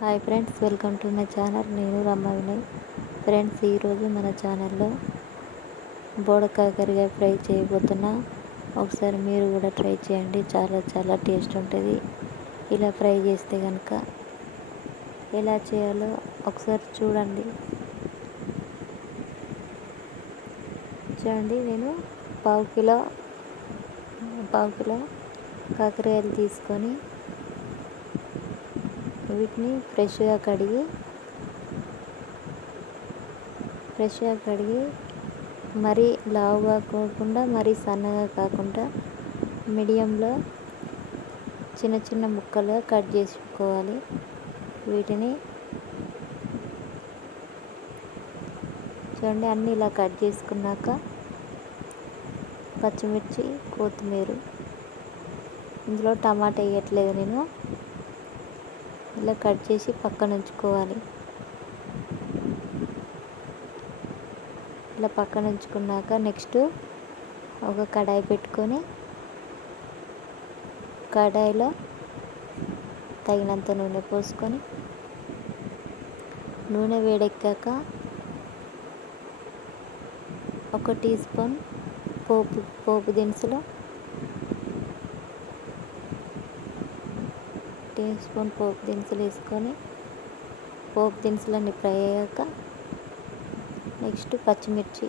Hi friends, welcome to my channel. నేను రమ్మ Vinay. Friends, ఈరోజు మన ఛానల్లో బోడ కాకరకాయ ఫ్రై చేయబోతున్నా. ఒకసారి మీరు కూడా ట్రై చేయండి. చాలా చాలా టేస్ట్ ఉంటుంది. ఇలా ఫ్రై చేస్తే కనుక ఎలా చేయాలో ఒకసారి చూడండి. నేను పావు కిలో కాకరకాయలు తీసుకొని వీటిని ఫ్రెష్గా కడిగి మరీ లావుగా కాకుండా మరీ సన్నగా కాకుండా మీడియంలో చిన్న చిన్న ముక్కలుగా కట్ చేసుకోవాలి. వీటిని చూడండి, అన్నీ ఇలా కట్ చేసుకున్నాక పచ్చిమిర్చి, కొత్తిమీర, ఇందులో టమాటా వేయట్లేదు నేను. ఇలా కట్ చేసి పక్కన ఉంచుకోవాలి. ఇలా పక్కన ఉంచుకున్నాక నెక్స్ట్ ఒక కడాయి పెట్టుకొని కడాయిలో తగినంత నూనె పోసుకొని నూనె వేడెక్కాక ఒక టీ స్పూన్ పోపు దినుసులు, వేసుకొని పోపు దినుసులన్నీ ఫ్రై అయ్యాక నెక్స్ట్ పచ్చిమిర్చి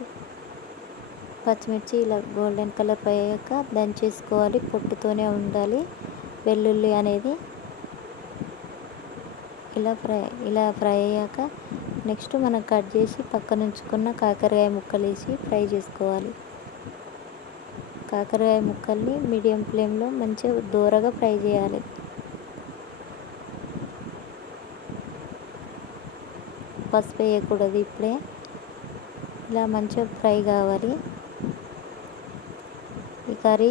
ఇలా గోల్డెన్ కలర్ ఫ్రై అయ్యాక దంచేసుకోవాలి. పొట్టుతోనే ఉండాలి. వెల్లుల్లి అనేది ఇలా ఫ్రై అయ్యాక నెక్స్ట్ మనం కట్ చేసి పక్కన ఉంచుకున్న కాకరకాయ ముక్కలు వేసి ఫ్రై చేసుకోవాలి. కాకరకాయ ముక్కల్ని మీడియం ఫ్లేమ్లో మంచిగా దూరగా ఫ్రై చేయాలి. పసుపు వేయకూడదు. ఇప్పుడే ఇలా మంచిగా ఫ్రై కావాలి. ఈ కర్రీ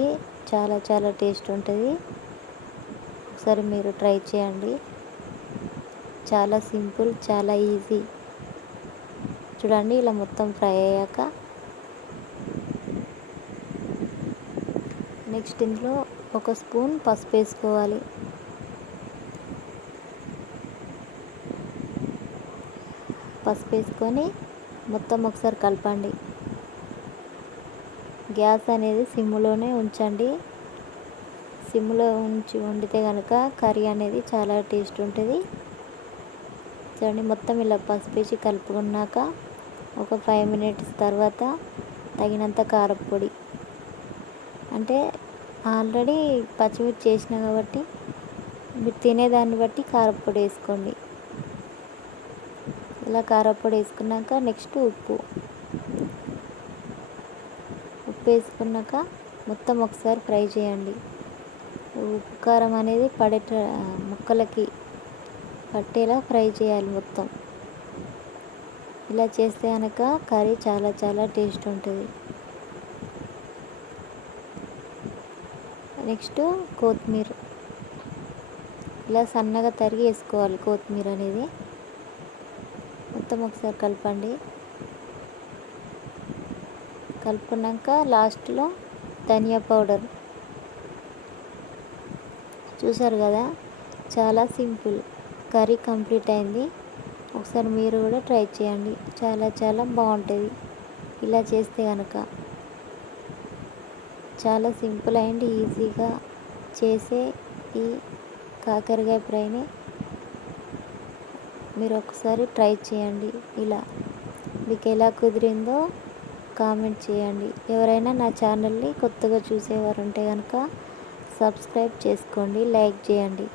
చాలా చాలా టేస్ట్ ఉంటుంది. ఒకసారి మీరు ట్రై చేయండి. చాలా సింపుల్, చాలా ఈజీ. చూడండి, ఇలా మొత్తం ఫ్రై అయ్యాక నెక్స్ట్ ఇందులో ఒక స్పూన్ పసుపు వేసుకోవాలి. పసుపు వేసుకొని మొత్తం ఒకసారి కలపండి. గ్యాస్ అనేది సిమ్లోనే ఉంచండి. సిమ్లో ఉంచి వండితే కనుక కర్రీ అనేది చాలా టేస్ట్ ఉంటుంది. చూడండి, మొత్తం ఇలా పసుపు వేసి కలుపుకున్నాక ఒక 5 మినిట్స్ తర్వాత తగినంత కారపొడి, అంటే ఆల్రెడీ పచ్చిమిర్చి చేసిన కాబట్టి మీరు తినేదాన్ని బట్టి కారపొడి వేసుకోండి. ఇలా కారపొడి వేసుకున్నాక నెక్స్ట్ ఉప్పు వేసుకున్నాక మొత్తం ఒకసారి ఫ్రై చేయండి. ఉప్పు కారం అనేది ముక్కలకి పట్టేలా ఫ్రై చేయాలి మొత్తం. ఇలా చేస్తే కనుక కర్రీ చాలా చాలా టేస్ట్ ఉంటుంది. నెక్స్ట్ కొత్తిమీర ఇలా సన్నగా తరిగి వేసుకోవాలి. కొత్తిమీర అనేది మొత్తం ఒకసారి కలపండి. కలుపుకున్నాక లాస్ట్లో ధనియా పౌడర్. చూసారు కదా, చాలా సింపుల్. కర్రీ కంప్లీట్ అయింది. ఒకసారి మీరు కూడా ట్రై చేయండి. చాలా చాలా బాగుంటుంది. ఇలా చేస్తే కనుక చాలా సింపుల్ అండ్ ఈజీగా చేసే ఈ కాకరకాయ ఫ్రైని మీరు ఒకసారి ట్రై చేయండి. ఇలా మీకు ఎలా కుదిరిందో కామెంట్ చేయండి. ఎవరైనా నా ఛానల్ని కొత్తగా చూసేవారు ఉంటే కనుక సబ్స్క్రైబ్ చేసుకోండి, లైక్ చేయండి.